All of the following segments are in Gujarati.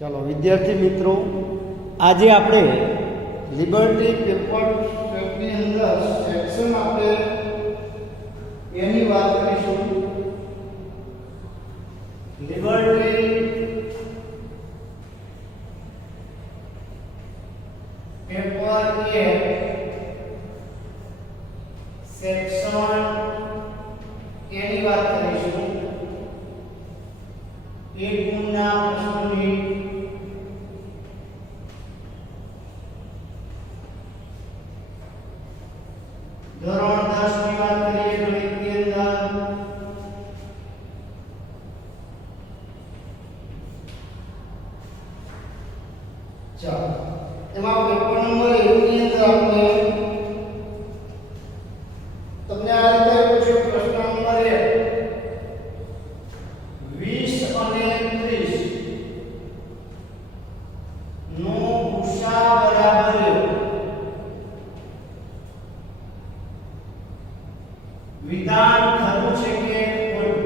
ચાલો વિદ્યાર્થી મિત્રો, આજે આપણે લિબર્ટી પેપર સ્ટેટની અંદર સેક્શન આપણે એની વાત કરીશું. લિબર્ટી પેપર એ સેક્શન એની વાત કરીશું. એક ગુણના પ્રશ્નોની ધોરણ 10 ની વાત કરીએ ગણિતની અંદર ચાલો એમાં પેપર નંબર 1 ની અંદર આપણે તમને આ રીતે પૂછ્યો પ્રશ્ન નંબર 1 20 અને 30 નો ગુસા બરાબર વિધાન ખરું છે કે ખોટું?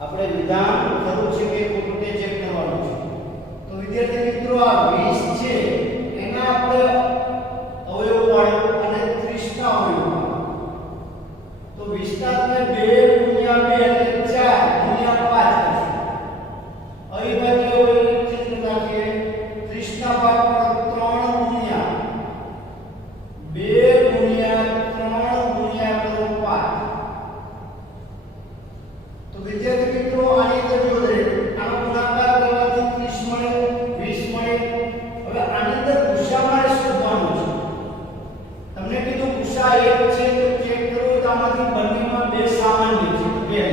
આપણે વિધાન ખરું છે કે ખોટું તે ચેક કરવાનું છે. તો વિદ્યાર્થી મિત્રો, આ 20 છે એના આપણે અવયવ પાડો અને 30 ના અવયવ પાડો. તો 20 ના તમે 2 ગુણ્યા 2 એટલે 4 ગુણ્યા 5 કરશો. અવિભાજ્ય અવયવ ચિહ્ન નાખીએ. 30 ના ભાગ પર 3 ગુણ્યા 2 ગુણ્યા 3 ગુણ્યા કરો 5. તો વિદ્યાર્થી મિત્રો, આની અંદર જો આનો ગુણાકાર કરવાથી 30 મળે, 20 મળે. હવે આની અંદર ગુસા મારે શોધવાનો છે. તમને કીધું ગુસા 1 છે તો ચેક કરો તો આમાંથી બંનેમાં 2 સામાન્ય છે તો 2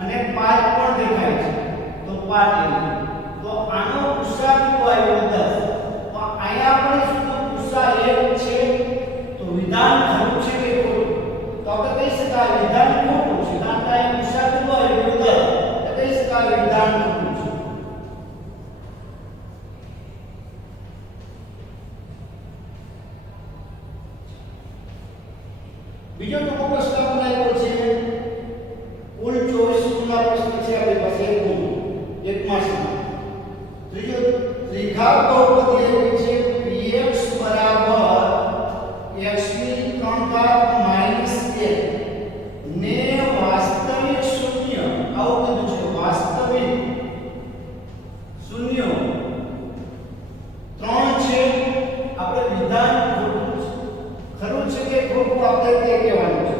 અને 5 પણ દેખાય છે તો 5 તો આનો ગુસા કેટલો આવ્યો? 10. તો અહીંયા પણ શું ગુસા 1 છે તો વિધાન ખરું છે કે ખોટું? તો આપણે કહી શકાય વિધાન ખોટું છે, કારણ કે આ ગુસા કેટલો આવ્યો? 10. તો કહી શકાય વિધાન ખોટું છે. બીજો ટૂંકો પ્રશ્ન આપણે આવ્યો છે. કુલ 24 ગુણના પ્રશ્ન છે આપણી પાસે. એક માસમાં ત્રીજો ત્રિઘાત બહુપદી એવી છે px બરાબર x ની 3 ઘાત માઈનસ 1 ને વાસ્તવિક શૂન્ય. આવું કીધું છે, વાસ્તવિક શૂન્ય 3 છે. આપણે વિધાન ખરું છે કે ખોટું આપણે તે કહેવાનું છે.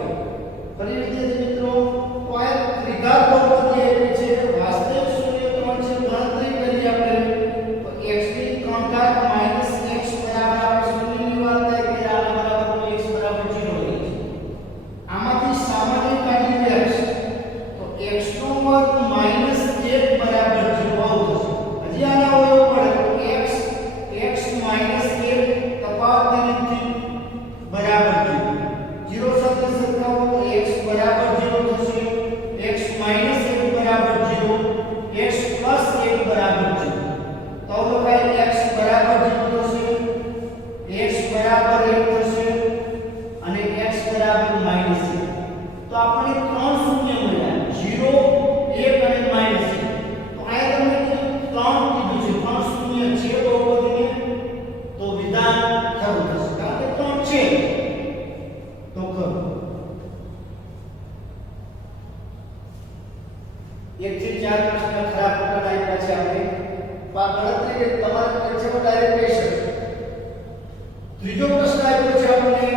ફરી વિદ્યાર્થી મિત્રો, તો આ ત્રિઘાત બહુપદી એવી છે વાસ્તવિક શૂન્ય 3 છે. ગણતરી કરીએ આપણે તો x ની 3 ઘાત માઈનસ x બરાબર આપણે શૂન્યની વાત થાય કે આના બરાબર x બરાબર 0 હોય છે. આમાંથી સામાન્ય કાઢીએ x તો x નો વર્ગ માઈનસ 1 બરાબર 0 આવું થશે. હજી આના અવયવ પડે તો x માઈનસ 1 તફાવતની રીતથી બરાબર 0 સાથે સરખાવો તો x બરાબર 0 થશે. x માઈનસ 1 બરાબર 0, x પ્લસ 1 બરાબર 0. તો લખાય x બરાબર 0 થશે, x બરાબર 1 થશે અને x બરાબર માઈનસ 1. તો આપણને 3 શૂન્ય મળ્યા, 0, 1 અને માઈનસ 1. તો આ તમને 3 કીધું છે, 3 શૂન્ય છે બહુપદીને, તો વિધાન ખરું થશે, કારણ કે 3 છે તો ખરું. 1 થી 4 પ્રશ્ન ખરાબ પ્રકાર આપ્યા છે આપણે. તો આ ગણતરી તમારે પરીક્ષામાં ડાયરેક્ટ કહી શકે. ત્રીજો પ્રશ્ન આપ્યો છે આપણને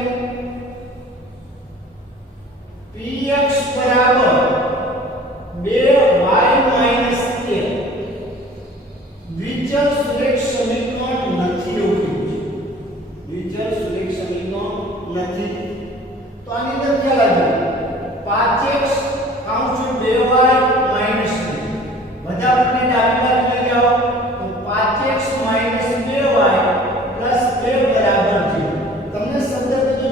px બરાબર 2y માઈનસ 1 દ્વિચલ સુરેખ સમીકરણ નથી એવું કીધું છે. દ્વિચલ સુરેખ સમીકરણ નથી. તો આની અંદર ખ્યાલ આવ્યો 5x કાઉન્સ 2y માઈનસ 2. બધા બંને ડાબી બાજુ લઈ જાઓ તો 5x માઈનસ 2y પ્લસ 2 બરાબર 0. તમને શબ્દ કીધો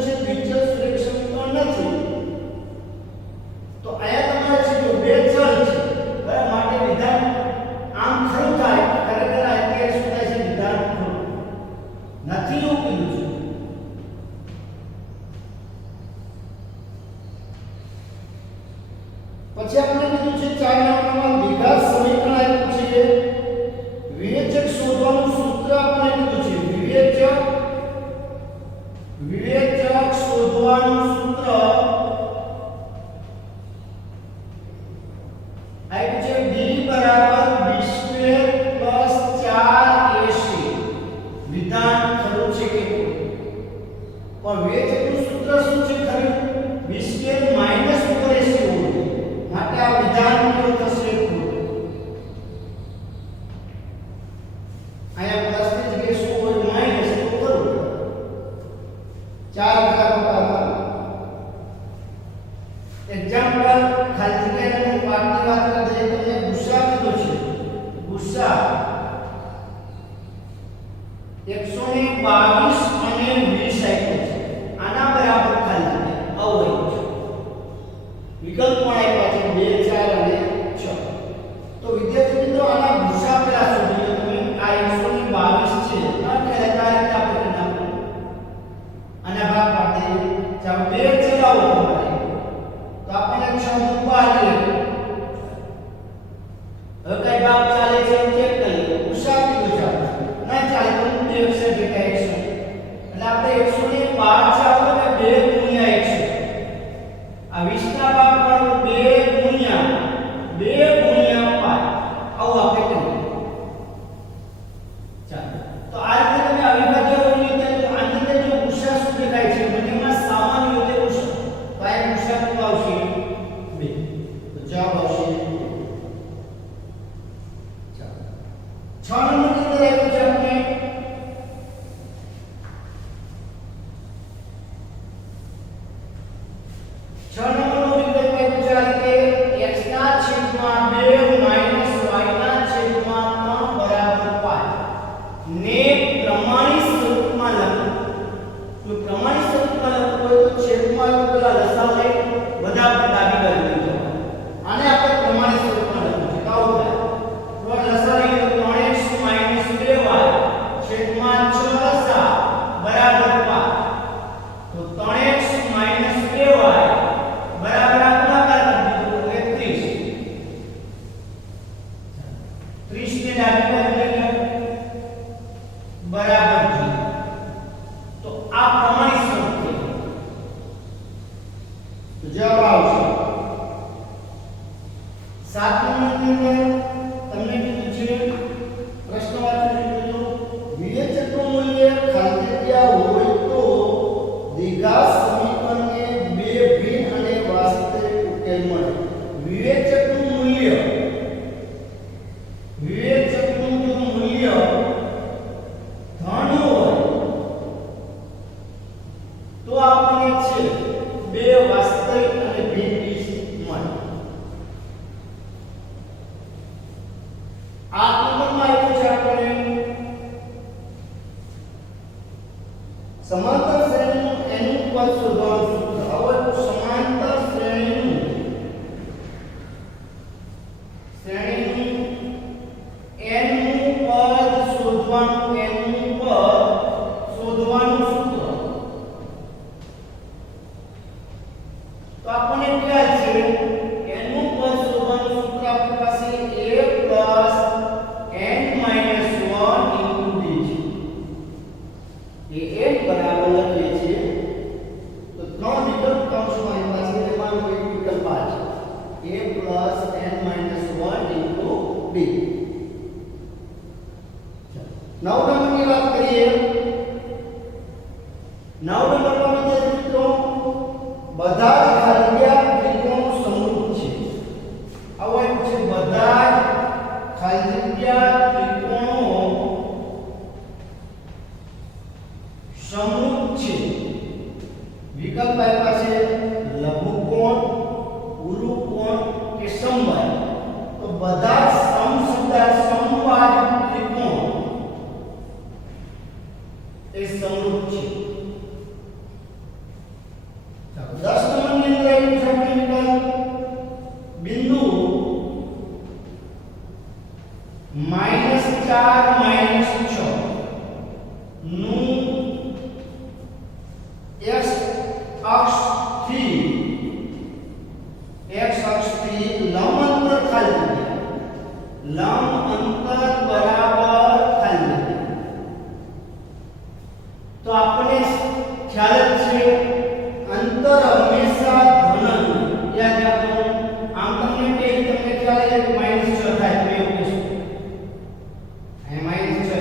6 નંબરની અંદર આપ્યું છે આપણે સમાંતર શ્રેણીનું એનું પદ શોધવાનું સૂત્ર. હવે સમાંતર શ્રેણીનું એનું પદ શોધવાનું સૂત્ર. તો આપણને ખ્યાલ છે એનું પદ શોધવાનું સૂત્ર આપણી પાસે a n 1 * d છે. એ n બરાબર લખીએ છીએ તો ત્રણ વિકલ્પ કૌંસમાં આપેલા છે એમાં એક વિકલ્પ આ છે a n - 1 * b. 9 નંબરની વાત કરીએ. 9 નંબરમાં વિદ્યાર્થી મિત્રો બધા જ ખાલીયા ત્રિકોણો સમરૂપ છે. આવો એક છે બધા જ ખાલીયા ત્રિકોણો સમરૂપ છે. વિકલ્પ આપ્યા છે લઘુકોણ, ગુરુકોણ કે સમબાહુ. તો બધા જ સમબાહુ ત્રિકોણ એ સમરૂપ છે. 10 નંબરની અંદર આવ્યું છે આપણે વિકલ્પ બિંદુ -4 - 6 નું x અક્ષથી લંબ અંતર ખાલી જગ્યા, લંબ અંતર બરાબર ખાલી જગ્યા. તો આપણે ખ્યાલ જ છે અંતર હંમેશા ધન યાદ રાખવાનું. આમ તમને કે તમને ખ્યાલ છે કે -6 થાય તો એવું કહેશું અહીં -6 છે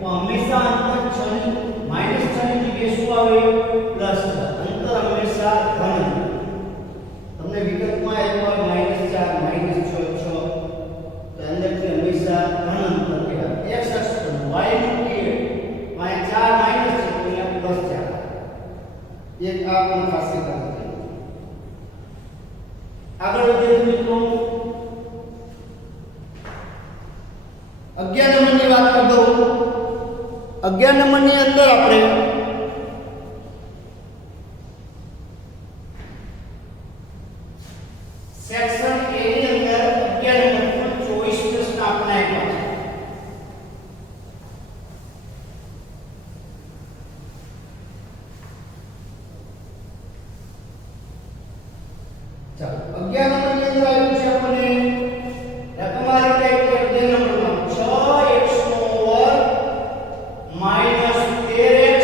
તો હંમેશા અંતર 6 ની -6 ની જગ્યાએ શું આવે પ્લસ. અંતર હંમેશા ધન. તમને વિકલ્પમાં એકવાર -4 - 6 તો અંદરથી હંમેશા ધન અંતર કહેવાય. x અક્ષ પર y નું કે y 4 માઈનસ છે તો અહીંયા પ્લસ 4. એક આ પણ ખાસિયત છે. આગળ વધીએ મિત્રો 11 નંબરની વાત કરી દઉં. 11 નંબરની અંદર આપણે સેક્શન A ની અંદર 11 નંબર 24 પ્રશ્ન આપણે આપ્યા છે. ચાલો 11 નંબરની અંદર આવ્યું છે આપણને તમારી ટાઈપ 11 નંબરમાં 6x નો વર્ગ -13x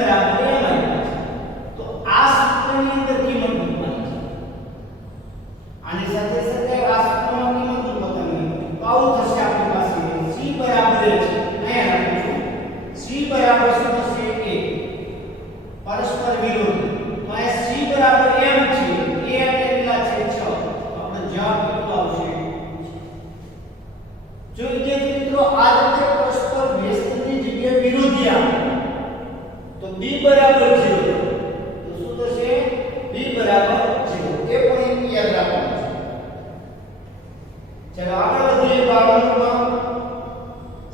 બરાબર m આપ્યું છે. તો આ સૂત્રની અંદર કિંમત મૂકવાની છે. આની સાથે સાથે આ સૂત્રમાં કિંમત મૂકવાની. તો આવું થશે આપણી પાસે c બરાબર છે. અહીંયા લખું છું. c બરાબર શું થશે? a. પરસ્પર વિરોધી. તો આ c બરાબર m છે. a એટલે કેટલા છે? 6. આપણે જવાબ કેટલો આવશે? જો વિદ્યાર્થી મિત્રો આ રીતે પરસ્પર વ્યસ્તની જગ્યાએ વિરોધી આવે તો b બરાબર 0. તો શું થશે? b બરાબર 0. એ પણ એક યાદ રાખવાનું છે. ચાલો આગળ વધીએ. બાળકો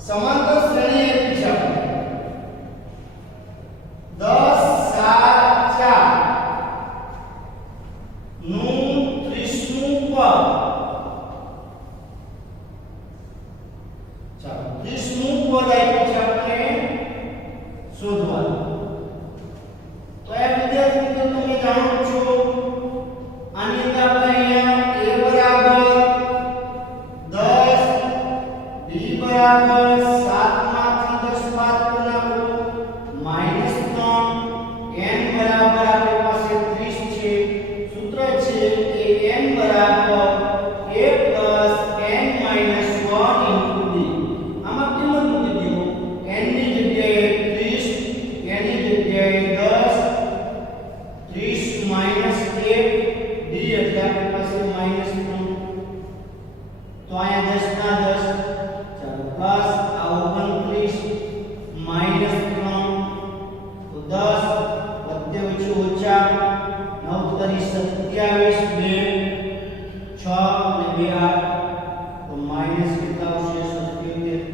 સમાંતર શ્રેણી આપી છે આપણે 10 7 4 નું 30મું પદ. ચાલો 30મું પદ આપ્યું છે આપણે શોધવાનું. તો આ વિદ્યાર્થી મિત્રો તમે જાણો છો આની અંદર આપણે અહીંયા a બરાબર 10 b બરાબર 7 માંથી 10 બાદ કરી નાખો -3 n બરાબર આપણી પાસે 30 છે. સૂત્ર છે કે n બરાબર a n - 1 * b. આમાં કિંમત મૂકી દો. n ની જગ્યાએ 30, n ની જગ્યાએ 10, 30 - 1 d એટલે આપણી પાસે -3. તો અહીંયા 10 ના 10 ચાલો પ્લસ આ 29 - 3 તો 10 વત્તે ઓછું ઓછા 9 તરી 27 2 6 અને 2 8 તો માઈનસ કેટલા આવશે? 77.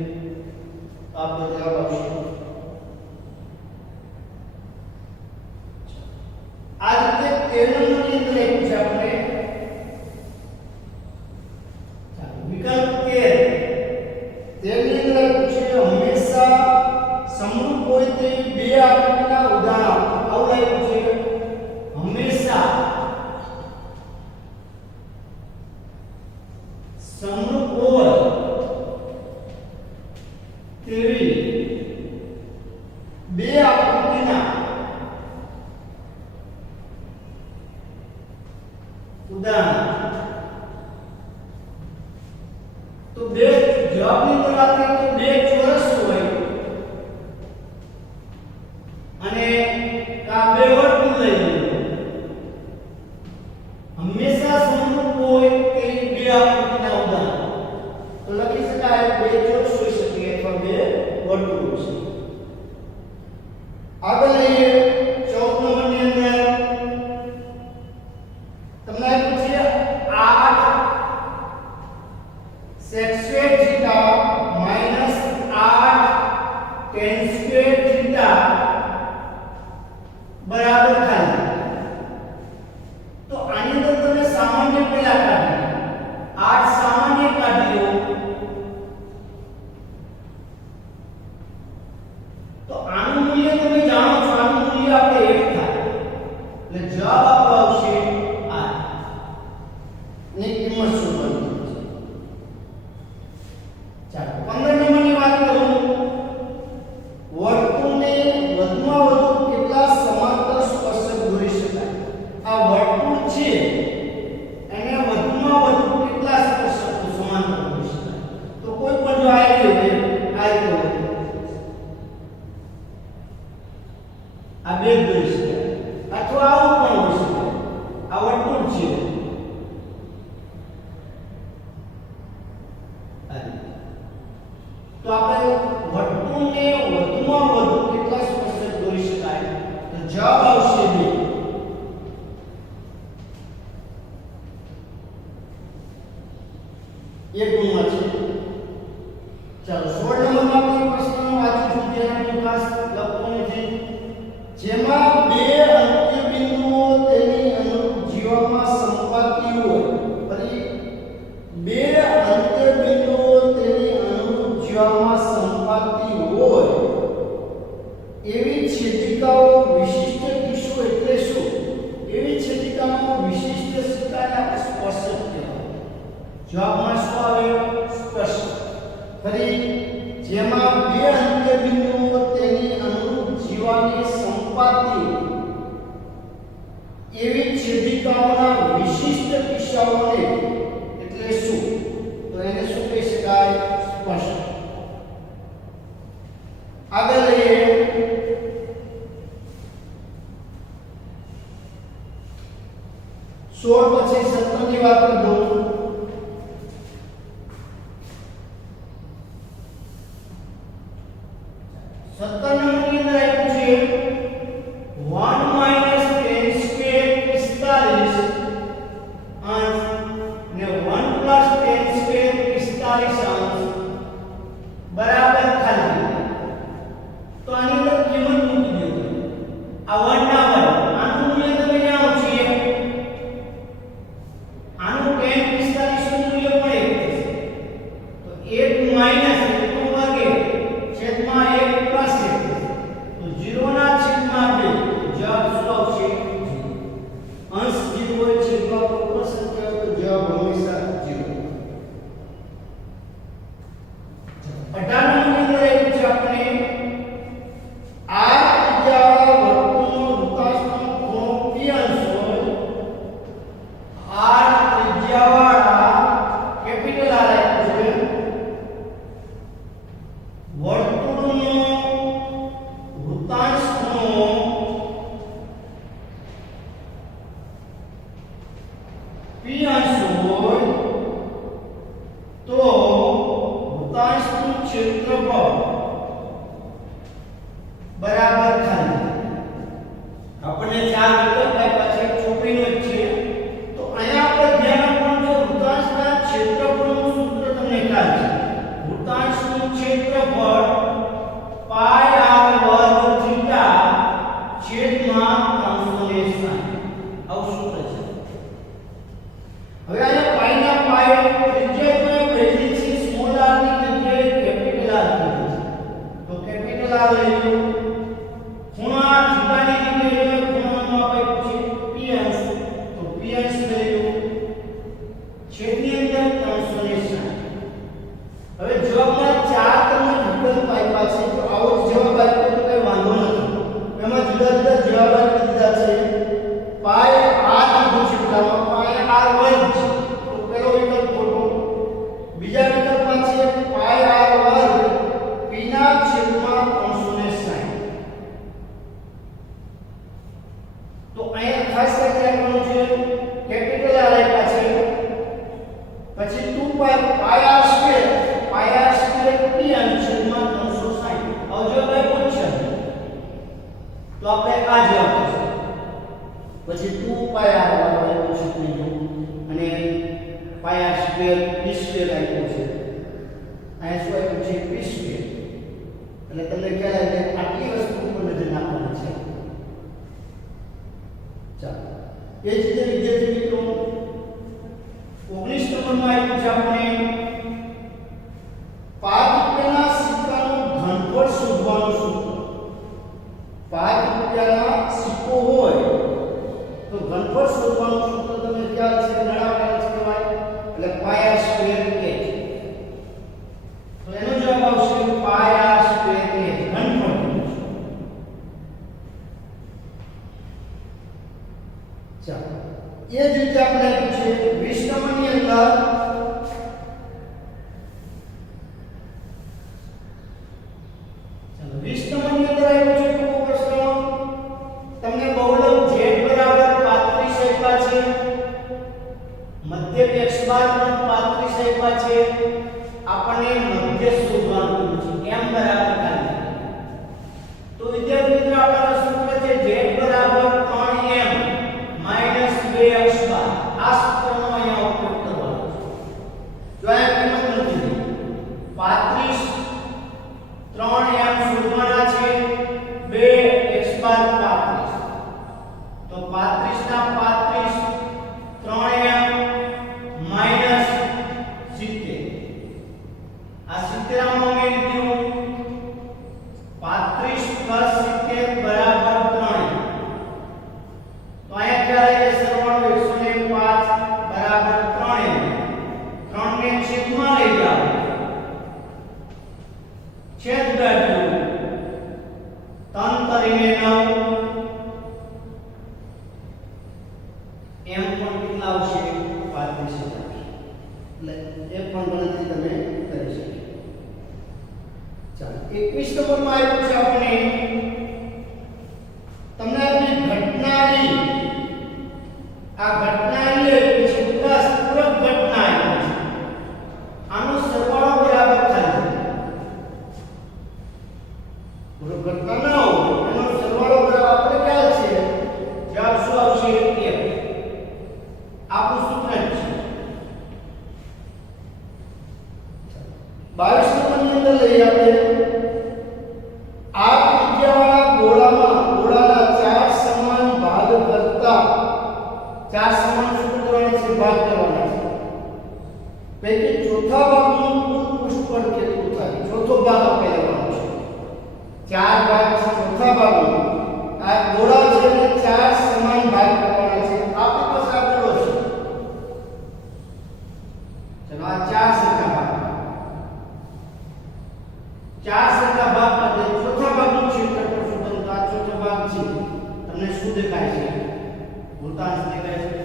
તો આપણો જવાબ આવશે. આ રીતે 13 નંબરની અંદર આપ્યું છે આપણે. ચાલો વિકલ્પ 13 ની અંદર આપ્યું છે હંમેશા સમરૂપ હોય તેવી બે આકૃતિના ઉદાહરણ આવું આપ્યું છે. હંમેશા સમરૂપ હોય તેવી બે આકૃતિના ઉદાહરણ. તો બે જવાબની અંદર આપણે તો બે ચોરસ હોય અને કા બે વર્તુળ લઈએ. હંમેશા સમરૂપ હોય તેવી બે આકૃતિના ઉદાહરણ. તો લખી શકાય બે ચોરસ હોઈ શકે અથવા બે વર્તુળ હોઈ શકે. આગળ લઈએ 14 નંબરની અંદર તમને આપ્યું છે 8 sec square theta minus 8 tan square theta બરાબર ખાલી. તો આની અંદર તમે સામાન્ય પેલા કાઢી 8 સામાન્ય કાઢી લો. તો આનું મૂલ્ય તમે જાણો છો. આનું મૂલ્ય આપણે 1 થાય એટલે જવાબ આપણો આવશે 8 ની કિંમત શોધવાની છે. ચાલો 15 નંબરની વાત કરું. વર્તુળને વધુમાં વધુ કેટલા સમાંતર સ્પર્શક દોરી શકાય? આ વર્તુળ છે એને વધુમાં વધુ કેટલા સ્પર્શકો સમાંતર દોરી શકાય? તો કોઈ પણ જો આવી હોય આ બે દોરી શકાય અથવા આવું પણ હોઈ શકે. આ વર્તુળ છે. તો આપણે વર્તુળને વધુમાં વધુ કેટલા સ્પર્શક દોરી શકાય? તો જવાબ આવશે 2. એક ગુણમાં છે. ચાલો 16 નંબરમાં આપણે પ્રશ્ન વાંચી છું. તેના ખાસ લખવાનું છે. જેમાં બે અંત્ય બિંદુઓ તેની અનુરૂપ જીવામાં સંપાતી હોય. ફરી બે અંત્ય બિંદુઓ તેની અનુરૂપ જીવામાં સંપાતી હોય એવી છેદિકાઓ વિશિષ્ટ કિસ્સો એટલે શું? એવી છેદિકાનો વિશિષ્ટ શિકાને આપણે સ્પર્શક કહેવાય. જવાબમાં શું આવે? સ્પર્શક. ફરી જેમાં બે અંત્ય બિંદુઓ તેની અનુરૂપ જીવાની સંપાતી એવી છેદિકાઓના વિશિષ્ટ કિસ્સાઓને એટલે શું? તો એને શું કહી શકાય? સ્પર્શક. આગળ લઈએ 16 પછી 17 ની વાત કરી દઉં. 17 નંબરની અંદર આપ્યું છે 1 માઈનસ 10 સ્ક્વેર 45 અંશ ને 1 પ્લસ 10 સ્ક્વેર 45 અંશ બરાબર ખાલી. તો આની અંદર કિંમત મૂકી દો. આ 1 ના 1 આનું મૂલ્ય તમે જાણો છો. આનું 10 45 નું મૂલ્ય પણ 1 થશે. તો 1 માઈનસ 1 નો વર્ગ છેદમાં 1 પ્લસ 1 તો 0 ના છેદમાં 2 જવાબ શું આવશે? અંશ 0 હોય છેદમાં કોઈ સંખ્યા હોય તો જવાબ હંમેશા 0. 18 નંબરની અંદર આપ્યું છે આપણે આ ત્રિજ્યાવાળા વર્તુળનો વૃત્તાંશનો ખૂણો p અંશ હોય. આ ત્રિજ્યાવાળા કેપિટલ R આપ્યું છે વર્તુળનો વૃત્તાંશ ખૂણો p અંશ હોય તો વૃત્તાંશનું ક્ષેત્રફળ બરાબર ખાલી. આપણને ચાર વિકલ્પ આપ્યા છે, ચોપડીનો જ છે. તો અહીંયા આપણે ધ્યાન આપવાનું છે વૃત્તાંશના ક્ષેત્રફળનું સૂત્ર તમને ખ્યાલ છે. વૃત્તાંશનું ક્ષેત્રફળ પાઈ r વર્ગ થીટા છેદમાં 360 આવું સૂત્ર છે. હવે અહીંયા પાઈ ના પાઈ ત્રિજ્યા પહેલી છે સ્મોલ r ની જગ્યાએ કેપિટલ R કીધું છે. તો કેપિટલ R લઈ લો. ખૂણા થીટાની જગ્યાએ ખૂણાનું આપ્યું છે p અંશ તો p અંશ લઈ લો. છેદની અંદર 360. હવે જવાબમાં ચાર તમને વિકલ્પ આપ્યા છે. તો આવો જ જવાબ આપ્યો તો કઈ વાંધો નથી. એમાં જુદા જુદા જવાબ આપી દીધા છે. પાઈ r કીધું છે, પેલામાં પાઈ r વર્ગ છે તો પેલો વિકલ્પ ખોટો. બીજા વિકલ્પમાં છે પાઈ r વર્ગ p ના છેદમાં 360. તો અહીંયા ખાસ કરીને આપવાનું છે કેપિટલ R આપ્યા છે. પછી 2 પાઈ r સ્ક્વેર p અંશ છેદમાં 360 આવો જવાબ આપ્યો છે. તો આપણે આ જવાબ છે. પછી 2 પાઈ r આપ્યો છે ત્રીજો અને પાઈ r સ્ક્વેર p સ્ક્વેર આપ્યો છે. અહીંયા શું આપ્યું છે? p square. એટલે તમને ખ્યાલ આવે કે આટલી વસ્તુ ઉપર નજર નાખવાની છે. ચાલો એ જ રીતે વિદ્યાર્થી મિત્રો 19 નંબરમાં આપ્યું છે આપણે 5 રૂપિયાના સિક્કાનું ઘનફળ શોધવાનું સૂત્ર. 5 રૂપિયાના સિક્કો હોય તો ઘનફળ શોધવાનું સૂત્ર તમને ખ્યાલ છે, નળાકાર જ કહેવાય. એટલે પાઈ r સ્ક્વેર h. તો એનો જવાબ આવશે પાઈ r સ્ક્વેર h ઘનફળ. ચાલો એ જ રીતે આપણે આપ્યું છે 20 નંબરની અંદર 20 નંબરની અંદર આવ્યું છે ટૂંકો પ્રશ્ન. તમને બહુલક z બરાબર 35 આપ્યા છે, મધ્યક x બાર પણ 35 આપ્યા છે. આપણને મધ્ય શોધવાનું છે m બરાબર ખાલી. તો વિદ્યાર્થી મિત્રો આપણા સૂત્ર છે z બરાબર 3m માઈનસ 2x બાર. આ સૂત્રનો અહીંયા ઉપયોગ કરવાનો છે. ચોથા ભાગનું કુલ પૃષ્ઠફળ કેટલું થાય? ચોથો ભાગ આપણે લેવાનો છે. 4 ભાગ છે ચોથા ભાગનો. આ ગોળા છે એટલે 4 સમાન ભાગ કરવાના છે. આપણી પાસે આ ગોળો છે. ચલો આ 4 સરખા ભાગ. 4 સરખા ભાગ માટે ચોથા ભાગનું ક્ષેત્રફળ શું બનતું? આ ચોથો ભાગ છે. તમને શું દેખાય છે? વૃત્તાંશ દેખાય છે.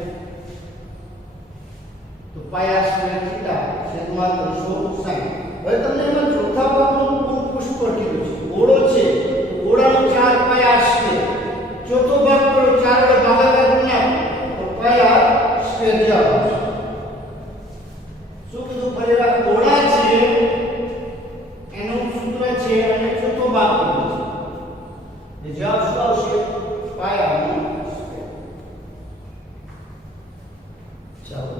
તો પાઈ r સ્ક્વેર થીટા છેદમાં 360. હવે તમને એમાં ચોથા ભાગનું કુલ પૃષ્ઠફળ કીધું છે. ગોળો છે તો ગોળાનો 4 પાઈ r સ્ક્વેર. ચોથો ભાગ કરો 4 વડે ભાગાકાર કરી નાખો તો પાઈ r સ્ક્વેર જવાબ આવશે. શું કીધું? ફરીવાર ગોળા છે એનું સૂત્ર છે અને ચોથો ભાગ કીધો છે. જવાબ શું આવશે? પાઈ r સ્ક્વેર. ચાલો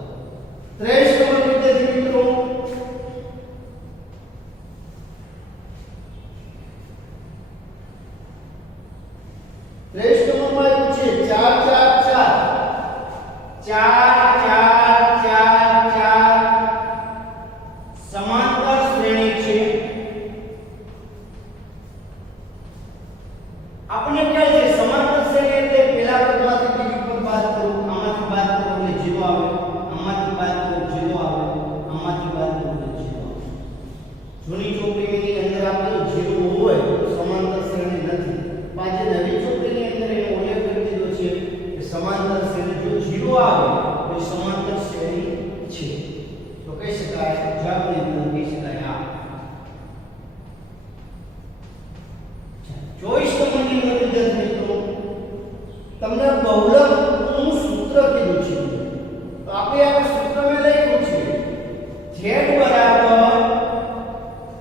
23 નંબર વિદ્યાર્થી મિત્રો, સમાંતર શ્રેણી છે. આપણે કહે છે સમાંતર શ્રેણી એટલે પહેલા પદમાંથી બીજી પદ બાદ કરો, આમાંથી બાદ કરો એટલે 0 આવે, આમાંથી બાદ કરો 0 આવે, આમાંથી બાદ કરો એટલે 0 આવે. જૂની ચોપડીની અંદર આપેલું 0 હોય તો સમાંતર શ્રેણી નથી. પાછી નવી ચોપડીની અંદર એનો ઉલ્લેખ કરી દીધો છે કે સમાંતર શ્રેણી જો 0 આવે તો સમાંતર શ્રેણી છે. તો કહી શકાય જવાબની અંદર કહી શકાય આ. 24 નંબરની અંદર વિદ્યાર્થી મિત્રો તમને બહુલકનું સૂત્ર કીધું છે. તો આપણે આ સૂત્ર મેં લખ્યું છે z બરાબર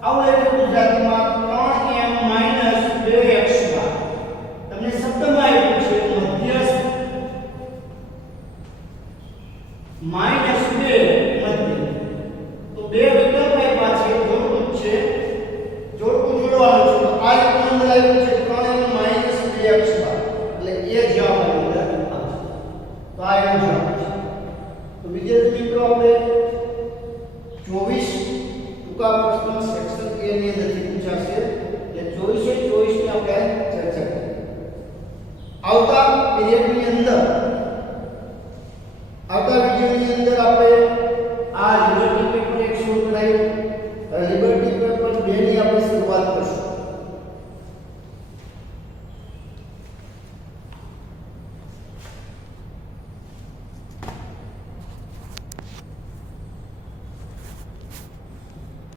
આવું લખ્યું ગુજરાતીમાં 3m 2x બાર. તમને શબ્દમાં આપ્યું છે મધ્યસ્થ -2 મધ્ય. તો બે વિકલ્પ આપ્યા છે, જોડકું છે, જોડકું જોડવાનું છે. તો આ એક અંદર આવ્યું છે 3m 2x બાર એટલે એ જવાબ અંદર આવશે. તો આ એનો જવાબ છે. તો વિદ્યાર્થી મિત્રો આપણે 24 ટૂંકા પ્રશ્ન સેક્શન A ની અંદરથી પૂછાશે એટલે 24 ની આપણે ચર્ચા કરી. આવતા પીરિયડની અંદર આવતા